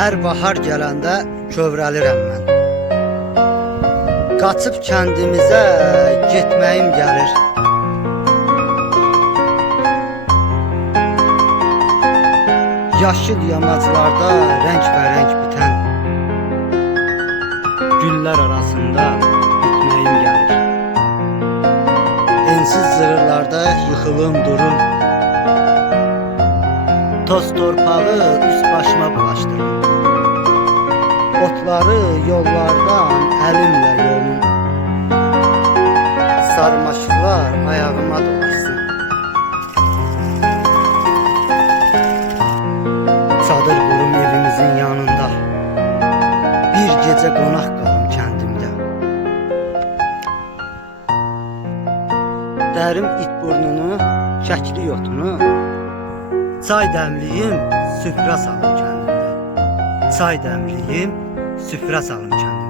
Hər bahar gələndə kövrəlirəm mən. Qaçıb kəndimizə getməyim gəlir. Yaşıl yamaclarda rəngbərəng bitən Güllər arasında bitməyim gəlir. Ensiz zığırlarda yıxılım durum. Toz torpağı üst başıma bulaşdırım. Otları yollardan əlimlə yolum. Sarmaşıqlar ayağıma dolaşsın. Çadır qurum evimizin yanında. Bir gecə qonaq qalım kəndimdə. Dərim it burnunu, kəkli yotunu. Çay dəmliyim, süfrə salım kəndimdə. Çay dəmliyim, süfrə salım kəndimdə.